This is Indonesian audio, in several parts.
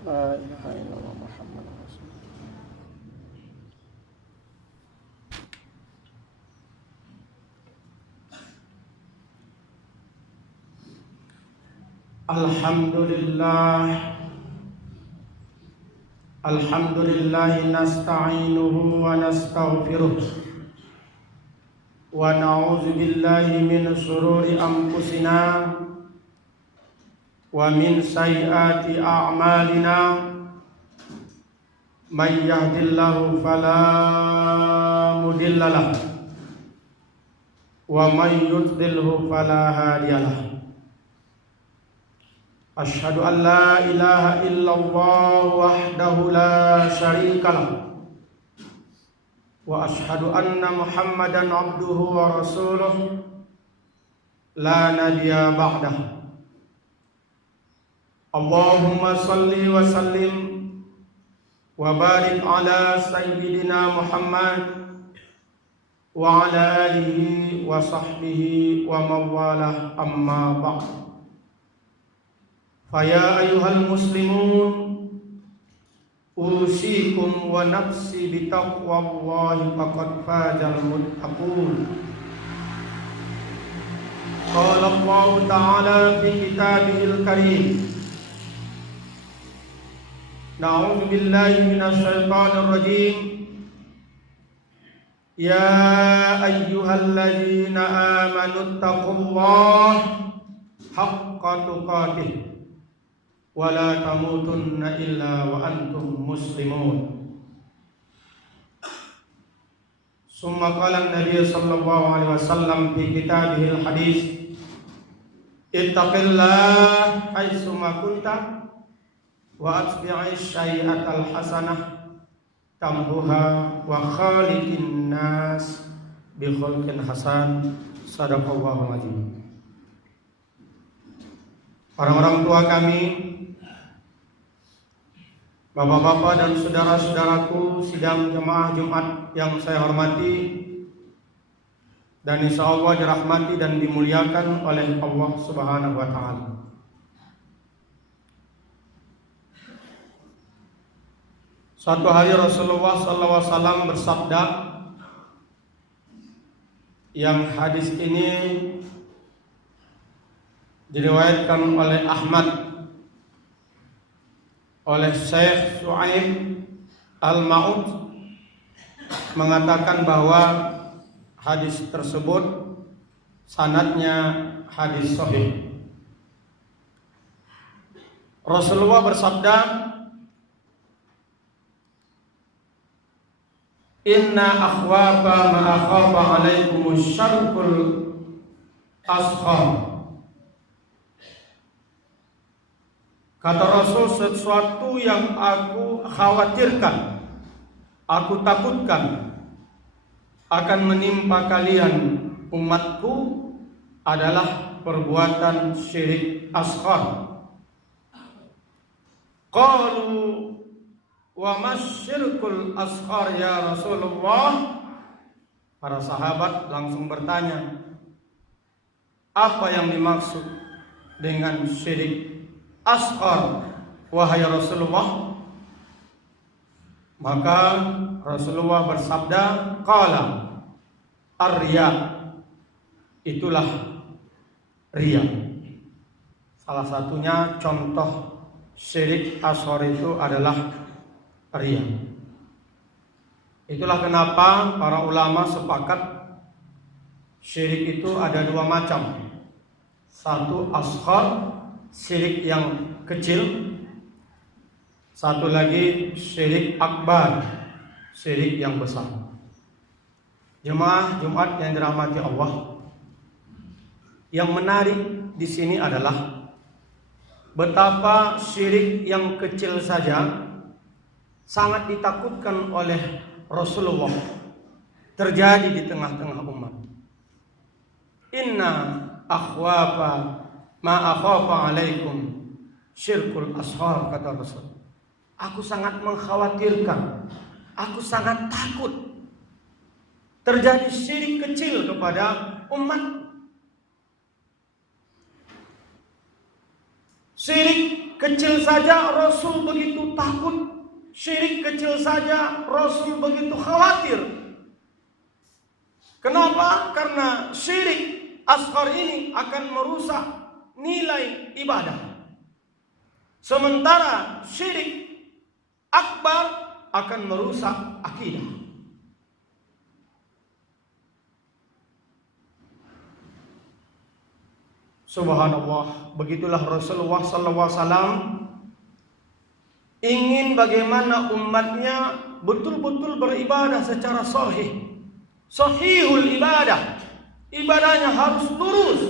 La ilaha illallah Muhammad Rasulullah. Alhamdulillah nasta'inuhu wa nastaghfiruh wa na'udzu billahi min shururi anfusina wa min sayyiati a'malina may yahdihillahu fala mudilla lahu wa may yudlilhu fala hadiyalah. Asyhadu an la ilaha illallah wahdahu la syarikalah wa asyhadu anna Muhammadan abduhu wa rasuluh la nabiyya ba'dah. Allahumma salli wa sallim wa barik ala sayyidina Muhammad wa ala alihi wa sahbihi wa mawalah, amma ba'd. Faya ayyuhal muslimun usikum wa nafsi bitaqwallahi faqad fazal muttaqun. Qala Allah ta'ala fi kitabihil karim, na'udzu billahi minasy syaithanir rajim. Ya ayyuhalladzina amanu taqullaha haqqa tuqatih wa la tamutunna illa wa antum muslimun. Summa qala an-nabiy sallallahu alaihi wasallam fi kitabihil hadis, ittaqillaha haitsu ma kunta wa atbi'ish sayyi'atal hasanah tamhuha wa khaliqin nas bi khulqin hasan. Shadaqallahu azim. Orang-orang tua kami, bapak-bapak dan saudara-saudaraku sidang jemaah Jumat yang saya hormati dan insyaallah dirahmati dan dimuliakan oleh Allah Subhanahu wa taala. Suatu hari Rasulullah SAW bersabda, yang hadis ini diriwayatkan oleh Ahmad, oleh Syekh Su'aib Al-Ma'ud, mengatakan bahwa hadis tersebut sanadnya hadis sahih. Rasulullah bersabda, inna akhwafa ma akhafa alaikumus syarqul asghar. Kata Rasul, sesuatu yang aku khawatirkan, aku takutkan akan menimpa kalian umatku adalah perbuatan syirik asghar. Qalu wa masyirkul asghar ya Rasulullah. Para sahabat langsung bertanya, apa yang dimaksud dengan syirik asghar wahai Rasulullah? Maka Rasulullah bersabda, qala ar-riya, itulah riya. Salah satunya contoh syirik asghar itu adalah riya. Itulah kenapa para ulama sepakat syirik itu ada dua macam. Satu asghar, syirik yang kecil. Satu lagi syirik akbar, syirik yang besar. Jemaah Jumat yang dirahmati Allah, yang menarik di sini adalah betapa syirik yang kecil saja sangat ditakutkan oleh Rasulullah terjadi di tengah-tengah umat. Inna akhwafa ma akhafa alaikum syirkul asghar, kata Rasul. Aku sangat mengkhawatirkan, aku sangat takut terjadi syirik kecil kepada umat. Syirik kecil saja Rasul begitu takut. Syirik kecil saja Rasul begitu khawatir. Kenapa? Karena syirik asghar ini akan merusak nilai ibadah. Sementara syirik akbar akan merusak akidah. Subhanallah, begitulah Rasulullah SAW ingin bagaimana umatnya betul-betul beribadah secara sahih. Sahihul ibadah. Ibadahnya harus lurus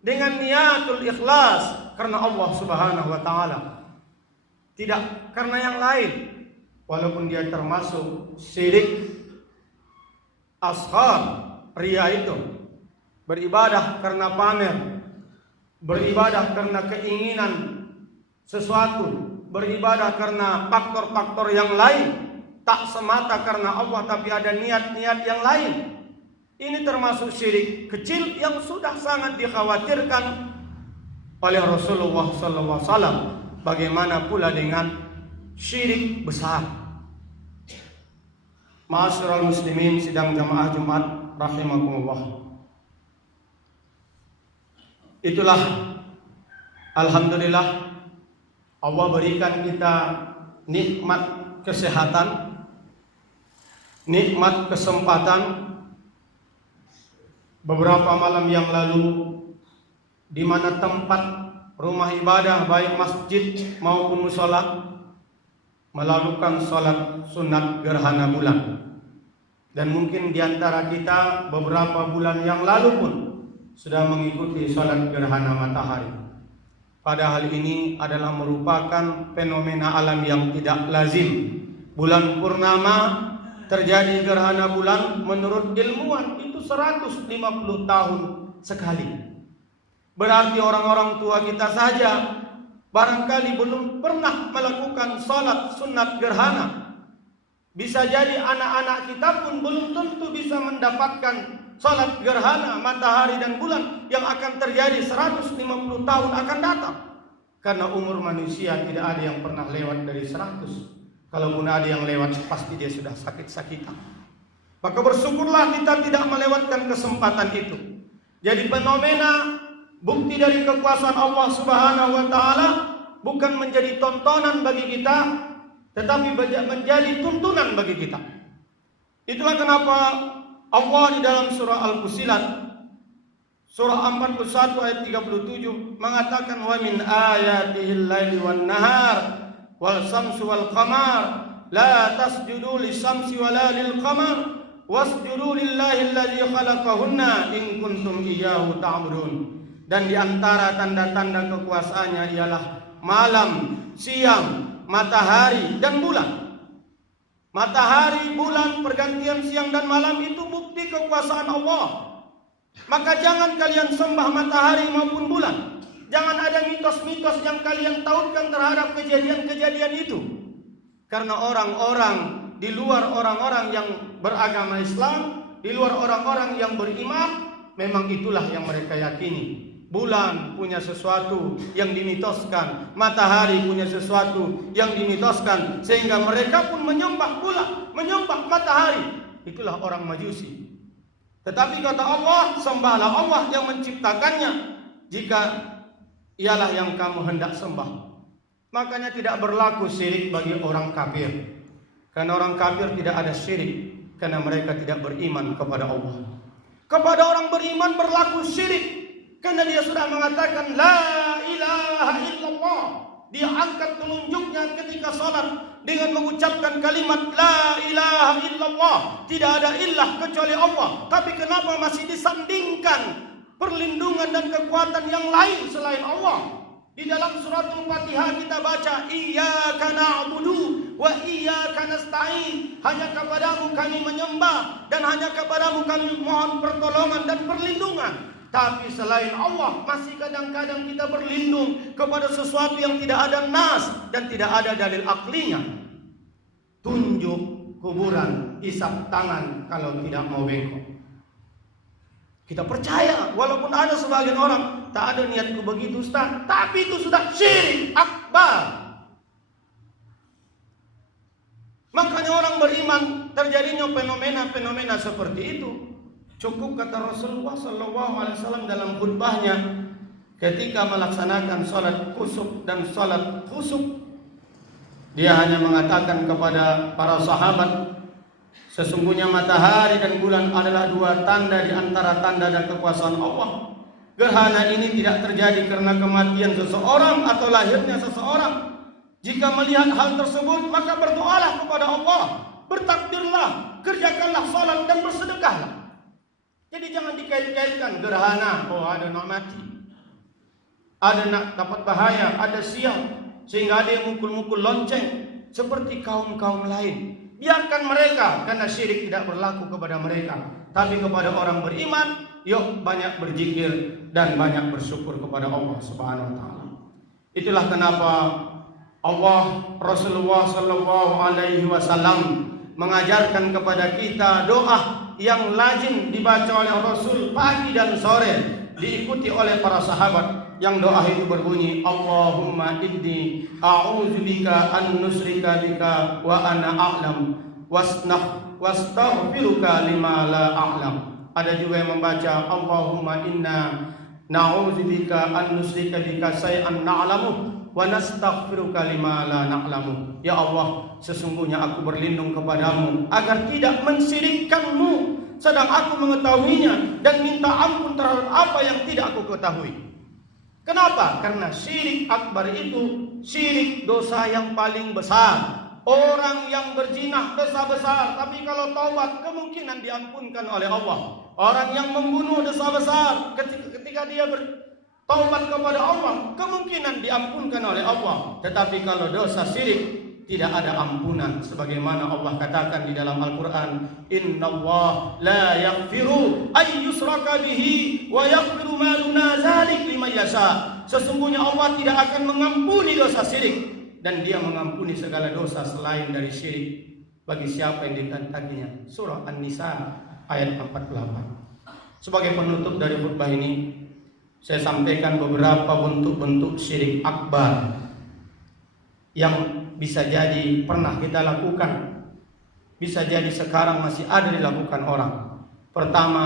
dengan niatul ikhlas karena Allah Subhanahu wa taala. Tidak karena yang lain. Walaupun dia termasuk syirik asghar, riya itu. Beribadah karena pamer, beribadah karena keinginan sesuatu, beribadah karena faktor-faktor yang lain, tak semata karena Allah tapi ada niat-niat yang lain. Ini termasuk syirik kecil yang sudah sangat dikhawatirkan oleh Rasulullah SAW. Bagaimana pula dengan syirik besar? Ma'asyiral muslimin sidang jamaah Jumat rahimakumullah. Itulah alhamdulillah Allah berikan kita nikmat kesehatan, nikmat kesempatan. Beberapa malam yang lalu di mana tempat rumah ibadah baik masjid maupun mushola melakukan sholat sunat gerhana bulan. Dan mungkin di antara kita beberapa bulan yang lalu pun sudah mengikuti sholat gerhana matahari. Padahal ini adalah merupakan fenomena alam yang tidak lazim. Bulan purnama terjadi gerhana bulan menurut ilmuwan itu 150 tahun sekali. Berarti orang-orang tua kita saja barangkali belum pernah melakukan sholat sunat gerhana. Bisa jadi anak-anak kita pun belum tentu bisa mendapatkan sholat gerhana matahari dan bulan yang akan terjadi 150 tahun akan datang. Karena umur manusia tidak ada yang pernah lewat dari 100. Kalaupun ada yang lewat pasti dia sudah sakit-sakitan. Maka bersyukurlah kita tidak melewatkan kesempatan itu. Jadi fenomena bukti dari kekuasaan Allah Subhanahu wa taala bukan menjadi tontonan bagi kita, tetapi menjadi tuntunan bagi kita. Itulah kenapa Allah di dalam surah Al-Fussilat surah 41 ayat 37 mengatakan wa min ayatihil laili wan nahar wal samsu wal qamar la tasjudu lisyamsi wala lil qamar wasjudu lillahi alladzi khalaqahunna in kuntum iyyahu ta'budun. Dan di antara tanda-tanda kekuasaannya ialah malam, siang, matahari dan bulan. Matahari, bulan, pergantian siang dan malam itu bukti kekuasaan Allah. Maka jangan kalian sembah matahari maupun bulan. Jangan ada mitos-mitos yang kalian tautkan terhadap kejadian-kejadian itu. Karena orang-orang di luar orang-orang yang beragama Islam, di luar orang-orang yang beriman, memang itulah yang mereka yakini. Bulan punya sesuatu yang dimitoskan, matahari punya sesuatu yang dimitoskan, sehingga mereka pun menyembah bulan, menyembah matahari. Itulah orang Majusi. Tetapi kata Allah, sembahlah Allah yang menciptakannya jika ialah yang kamu hendak sembah. Makanya tidak berlaku syirik bagi orang kafir. Karena orang kafir tidak ada syirik, karena mereka tidak beriman kepada Allah. Kepada orang beriman berlaku syirik, karena dia sudah mengatakan la ilaha illallah. Dia angkat telunjuknya ketika salat dengan mengucapkan kalimat la ilaha illallah. Tidak ada ilah kecuali Allah. Tapi kenapa masih disandingkan perlindungan dan kekuatan yang lain selain Allah? Di dalam suratul Fatihah kita baca iyyaka na'budu wa iyyaka nasta'in. Hanya kepadamu kami menyembah dan hanya kepadamu kami mohon pertolongan dan perlindungan. Tapi selain Allah masih kadang-kadang kita berlindung kepada sesuatu yang tidak ada nas dan tidak ada dalil aklinya. Tunjuk kuburan, isap tangan kalau tidak mau bengkok. Kita percaya walaupun ada sebagian orang tak ada niatku begitu Ustaz, tapi itu sudah syirik akbar. akbar. Makanya orang beriman terjadinya fenomena-fenomena seperti itu. Cukup kata Rasulullah SAW dalam khutbahnya ketika melaksanakan salat kusuf dan salat khusuf, dia hanya mengatakan kepada para sahabat, sesungguhnya matahari dan bulan adalah dua tanda di antara tanda dan kekuasaan Allah. Gerhana ini tidak terjadi karena kematian seseorang atau lahirnya seseorang. Jika melihat hal tersebut, maka berdoalah kepada Allah, bertakbirlah, kerjakanlah salat dan bersedekahlah. Jadi jangan dikait-kaitkan gerhana, oh ada nak mati, ada nak dapat bahaya, ada siang, sehingga ada yang mukul-mukul lonceng seperti kaum-kaum lain. Biarkan mereka, karena syirik tidak berlaku kepada mereka. Tapi kepada orang beriman, yuk banyak berzikir dan banyak bersyukur kepada Allah Subhanahu wa taala. Itulah kenapa Allah, Rasulullah sallallahu alaihi wasallam mengajarkan kepada kita doa yang lazim dibaca oleh Rasul pagi dan sore, diikuti oleh para sahabat. Yang doa itu berbunyi, Allahumma inni a'udzubika an nusyrika bika wa ana a'lam wastaghfiruka lima la a'lam. Ada juga yang membaca, Allahumma inna na'udzubika an nusyrika bika syai'an na'lamu wa nastaghfiruka lima la na'lamu. Ya Allah, sesungguhnya aku berlindung kepadamu agar tidak mensyirikkanmu sedang aku mengetahuinya, dan minta ampun terhadap apa yang tidak aku ketahui. Kenapa? Karena syirik akbar itu syirik dosa yang paling besar. Orang yang berzina dosa besar, tapi kalau taubat kemungkinan diampunkan oleh Allah. Orang yang membunuh dosa besar, ketika dia bertaubat kepada Allah kemungkinan diampunkan oleh Allah. Tetapi kalau dosa syirik tidak ada ampunan, sebagaimana Allah katakan di dalam Al-Quran, Innallaha la yaghfiru ay yushraka bihi wa yaghfiru ma duna dzalik liman yasha. Sesungguhnya Allah tidak akan mengampuni dosa syirik, dan Dia mengampuni segala dosa selain dari syirik bagi siapa yang dikatakannya. Surah An-Nisa ayat 48. Sebagai penutup dari khutbah ini, saya sampaikan beberapa bentuk-bentuk syirik akbar yang bisa jadi pernah kita lakukan, bisa jadi sekarang masih ada dilakukan orang. Pertama,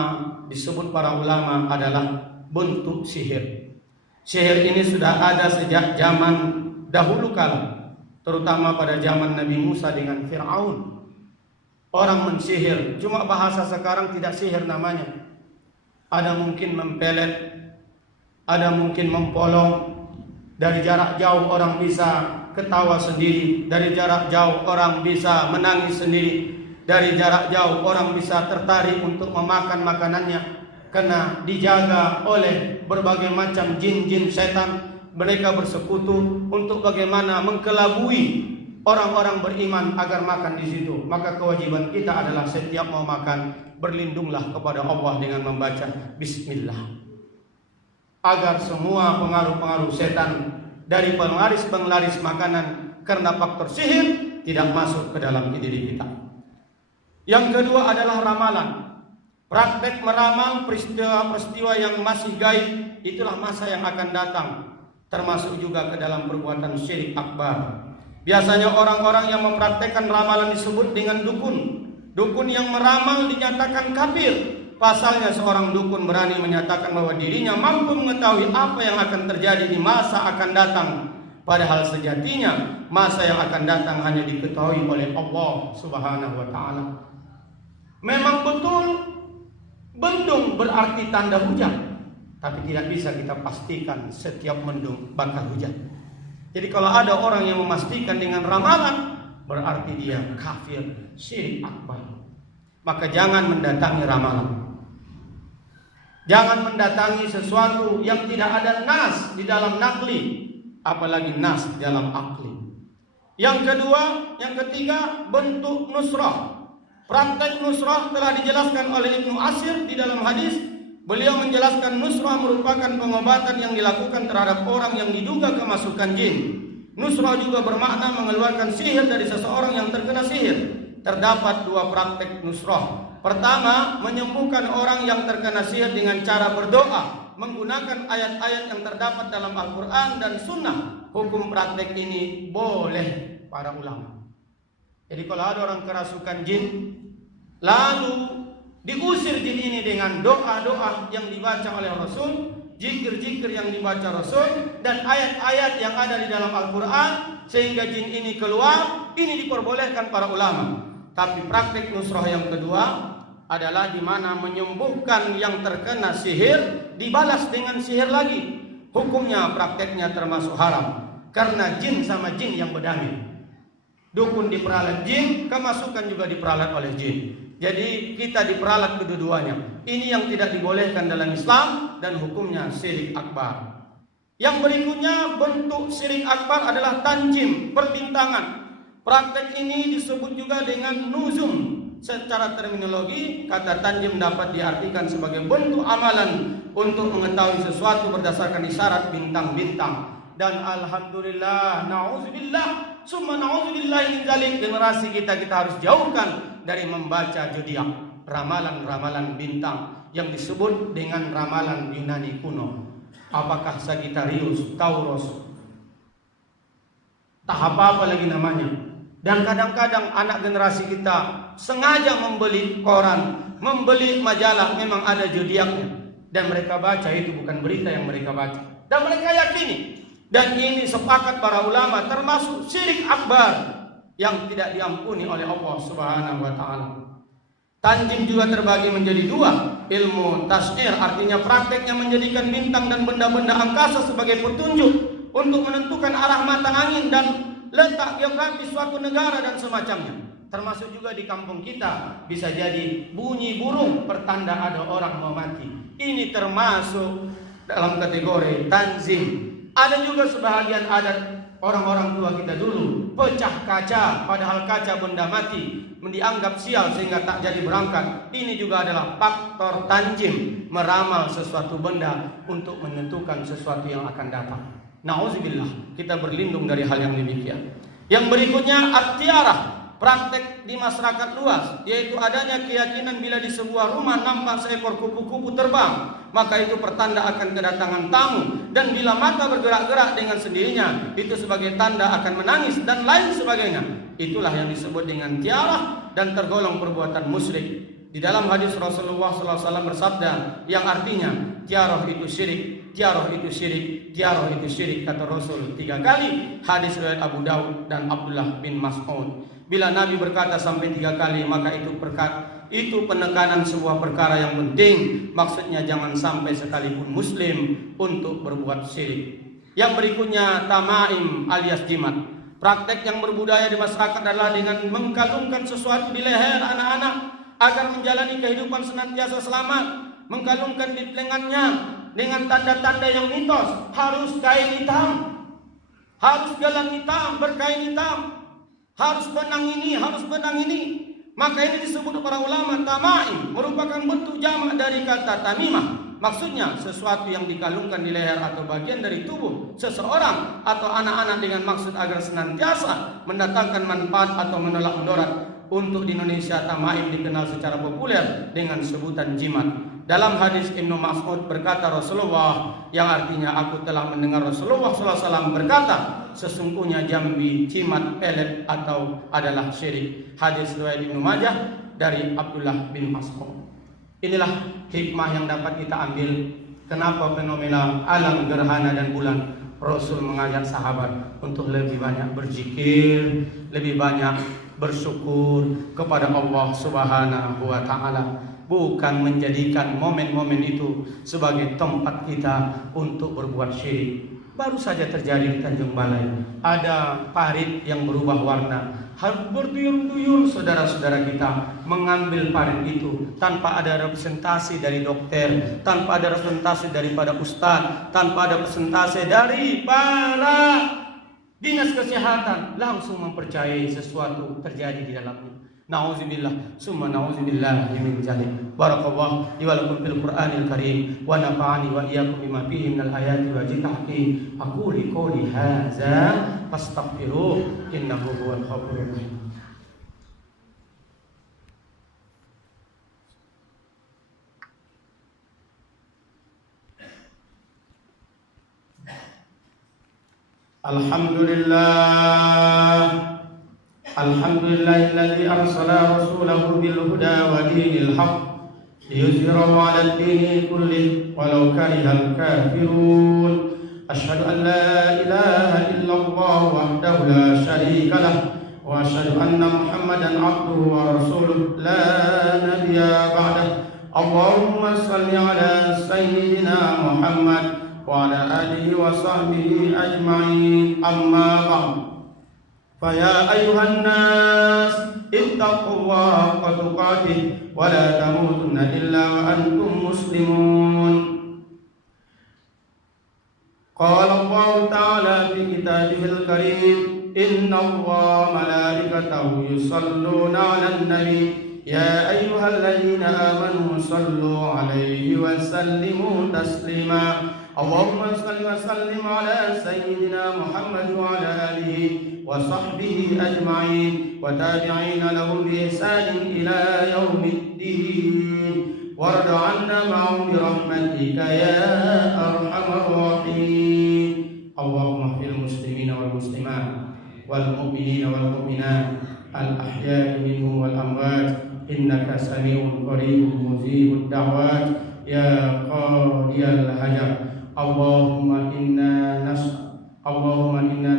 disebut para ulama adalah bentuk sihir. Sihir ini sudah ada sejak zaman dahulu kala, terutama pada zaman Nabi Musa dengan Fir'aun. Orang mensihir, cuma bahasa sekarang tidak sihir namanya. Ada mungkin mempelet, ada mungkin mempolong. Dari jarak jauh orang bisa ketawa sendiri, dari jarak jauh orang bisa menangis sendiri, dari jarak jauh orang bisa tertarik untuk memakan makanannya, karena dijaga oleh berbagai macam jin-jin setan. Mereka bersekutu untuk bagaimana mengkelabui orang-orang beriman agar makan di situ. Maka kewajiban kita adalah setiap mau makan, berlindunglah kepada Allah dengan membaca Bismillah, agar semua pengaruh-pengaruh setan dari penglaris-penglaris makanan karena faktor sihir tidak masuk ke dalam diri kita. Yang kedua adalah ramalan. Praktek meramal peristiwa-peristiwa yang masih gaib, itulah masa yang akan datang, termasuk juga ke dalam perbuatan syirik akbar. Biasanya orang-orang yang mempraktekkan ramalan disebut dengan dukun. Dukun yang meramal dinyatakan kafir. Pasalnya seorang dukun berani menyatakan bahwa dirinya mampu mengetahui apa yang akan terjadi di masa akan datang. Padahal sejatinya masa yang akan datang hanya diketahui oleh Allah Subhanahu wa taala. Memang betul mendung berarti tanda hujan, tapi tidak bisa kita pastikan setiap mendung bakal hujan. Jadi kalau ada orang yang memastikan dengan ramalan, berarti dia kafir, syirik akbar. Maka jangan mendatangi ramalan. Jangan mendatangi sesuatu yang tidak ada nas di dalam nakli, apalagi nas di dalam akli. Yang ketiga, bentuk nusrah. Praktek nusrah telah dijelaskan oleh Ibnu Asir di dalam hadis. Beliau menjelaskan nusrah merupakan pengobatan yang dilakukan terhadap orang yang diduga kemasukan jin. Nusrah juga bermakna mengeluarkan sihir dari seseorang yang terkena sihir. Terdapat dua praktek nusrah. Pertama, menyembuhkan orang yang terkena sihir dengan cara berdoa. menggunakan ayat-ayat yang terdapat dalam Al-Quran dan Sunnah, hukum praktek ini boleh para ulama. Jadi kalau ada orang kerasukan jin, lalu diusir jin ini dengan doa-doa yang dibaca oleh Rasul, zikir-zikir yang dibaca Rasul, dan ayat-ayat yang ada di dalam Al-Quran, sehingga jin ini keluar, ini diperbolehkan para ulama. Tapi praktik nusrah yang kedua adalah di mana menyembuhkan yang terkena sihir dibalas dengan sihir lagi. Hukumnya prakteknya termasuk haram karena jin sama jin yang berdamai. Dukun diperalat jin, kemasukan juga diperalat oleh jin. Jadi kita diperalat kedua-duanya. Ini yang tidak dibolehkan dalam Islam dan hukumnya syirik akbar. Yang berikutnya bentuk syirik akbar adalah tanjim, perbintangan. Praktek ini disebut juga dengan nuzum. Secara terminologi, kata tanjim dapat diartikan sebagai bentuk amalan untuk mengetahui sesuatu berdasarkan isyarat bintang-bintang. Dan alhamdulillah, na'udzubillah, summa na'udzubillah min dzalik, generasi kita harus jauhkan dari membaca zodiak, ramalan-ramalan bintang yang disebut dengan ramalan Yunani kuno. Apakah Sagittarius, Taurus, tak apa lagi namanya. Dan kadang-kadang anak generasi kita sengaja membeli koran, membeli majalah, memang ada zodiaknya, dan mereka baca itu bukan berita yang mereka baca, dan mereka yakini. Dan ini sepakat para ulama termasuk syirik akbar yang tidak diampuni oleh Allah Subhanahu wa taala. Tanjim juga terbagi menjadi dua, ilmu tas'ir, artinya praktek yang menjadikan bintang dan benda-benda angkasa sebagai petunjuk untuk menentukan arah mata angin dan letak geografis suatu negara dan semacamnya. Termasuk juga di kampung kita bisa jadi bunyi burung pertanda ada orang mau mati. Ini termasuk dalam kategori tanzim. Ada juga sebahagian adat orang-orang tua kita dulu pecah kaca, padahal kaca benda mati dianggap sial sehingga tak jadi berangkat. Ini juga adalah faktor tanjim, meramal sesuatu benda untuk menentukan sesuatu yang akan datang. Nauzubillah, kita berlindung dari hal yang demikian. Yang berikutnya at-tiarah, praktek di masyarakat luas, yaitu adanya keyakinan bila di sebuah rumah nampak seekor kupu-kupu terbang, maka itu pertanda akan kedatangan tamu, dan bila mata bergerak-gerak dengan sendirinya, itu sebagai tanda akan menangis dan lain sebagainya. Itulah yang disebut dengan tiarah dan tergolong perbuatan musyrik. Di dalam hadis Rasulullah SAW bersabda yang artinya tiarah itu syirik, tiarah itu syirik, tiarah itu syirik, kata Rasul 3 kali. Hadis riwayat Abu Daud dan Abdullah bin Mas'ud. Bila Nabi berkata sampai 3 kali, maka itu penekanan sebuah perkara yang penting. Maksudnya jangan sampai sekalipun muslim untuk berbuat syirik. Yang berikutnya tamaim alias jimat. Praktek yang berbudaya di masyarakat adalah dengan mengkalungkan sesuatu di leher anak-anak agar menjalani kehidupan senantiasa selamat. Mengkalungkan di lengannya dengan tanda-tanda yang mitos. Harus kain hitam, harus gelang hitam, berkain hitam, harus benang ini, harus benang ini. Maka ini disebut para ulama tamaim, merupakan bentuk jamak dari kata tamimah. Maksudnya sesuatu yang dikalungkan di leher atau bagian dari tubuh seseorang atau anak-anak dengan maksud agar senantiasa mendatangkan manfaat atau menolak mudarat. Untuk di Indonesia tamaim dikenal secara populer dengan sebutan jimat. Dalam hadis Ibnu Mas'ud berkata Rasulullah, yang artinya aku telah mendengar Rasulullah SAW berkata, sesungguhnya jambi, jimat, pelet atau adalah syirik. Hadis riwayat Ibnu Majah dari Abdullah bin Mas'ud. Inilah hikmah yang dapat kita ambil. Kenapa fenomena alam, gerhana dan bulan, Rasul mengajak sahabat untuk lebih banyak berzikir, lebih banyak bersyukur kepada Allah Subhanahu wa taala, bukan menjadikan momen-momen itu sebagai tempat kita untuk berbuat syirik. Baru saja terjadi di Tanjung Balai, ada parit yang berubah warna, harus berduyun-duyun saudara-saudara kita mengambil parit itu tanpa ada representasi dari dokter, tanpa ada representasi daripada ustaz, tanpa ada representasi dari para dinas kesehatan, langsung mempercayai sesuatu terjadi di dalamnya. Nauzubillah, summa nauzubillah min dzalik. Barakallahu li wa lakum fil Qur'anil Karim wa nafa'ani wa iyyakum bima fihi minal ayati wa dzikri. Aqulu qouli hadza fastaghfiruh innahu huwal ghafurur rahim. Alhamdulillahilladzi arsala rasulahu bil huda wa dinil haqq liyuzhirahu 'alad dini kullih walau karihal kafirun. Asyhadu an la ilaha illallah wahdahu la syarika lah wa asyhadu anna Muhammadan 'abduhu wa rasuluh la nabiyya ba'dah. Allahumma shalli 'ala sayyidina Muhammad wa ala alihi wa sahbihi ajma'in. Amma ba'd. Fa ya ayyuhan nas ittaqullaha haqqa tuqatih wa la tamutunna illa wa antum muslimun. Qala Allah ta'ala fi kitabihil karim, inna Allaha malaikatahu yusalluna 'alan nabi ya ayyuhalladzina amanu sallu 'alaihi wa sallimu taslima. Allahumma salli wa sallim ala sayyidina Muhammad wa ala alihi wa sahbihi ajma'in wa tabi'ina lahum bi ihsanin ila yaumiddin warda 'anna ma'hum bi rahmatika ya arhamar rahimin. Allahumma fil muslimina wal muslimat wal mu'minina wal mu'minat al ahya'i minhum wal amwat innaka sami'un qaribun mujibud da'wat ya qadiyal hajat. Allahumma inna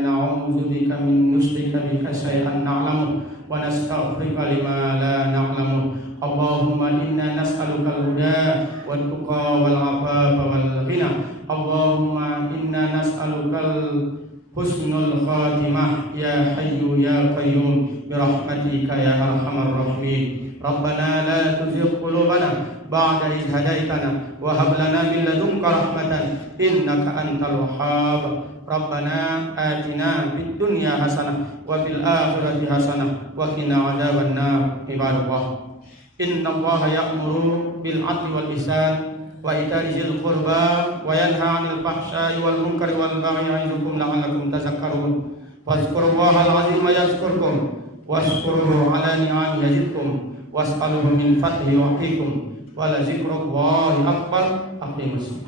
na'udzu bika min nusyrika bika syai'an na'lamu wa nastaghfiruka lima la na'lamu. Allahumma inna nas'aluka al-huda wat tuqa wal 'afafa wal ghina. Allahumma inna nas'aluka husnul khatimah ya hayyu ya qayyum bi rahmatika ya arhamar rahimin. Rabbana la tuzigh qulubana ba'da idh hadaitana wa hab lana min ladunka rahmatan innaka antal wahhab. Rabbana atina fid dunya hasanah wa fil akhirati hasanah wa qina adzaban nar. Ibadallah, innallaha ya'muru bil 'adli wal ihsan wa ita'i dzil qurba wa yanha 'anil fahsya'i wal munkari wal baghi ya'idukum la'allakum tadhakkarun. Fadhkurullahal 'azima yadhkurkum washkuruhu 'ala ni'amihi yazidkum was'aluhu min fadlihi yu'tikum wa la zikrullahi akbar. Aqimus.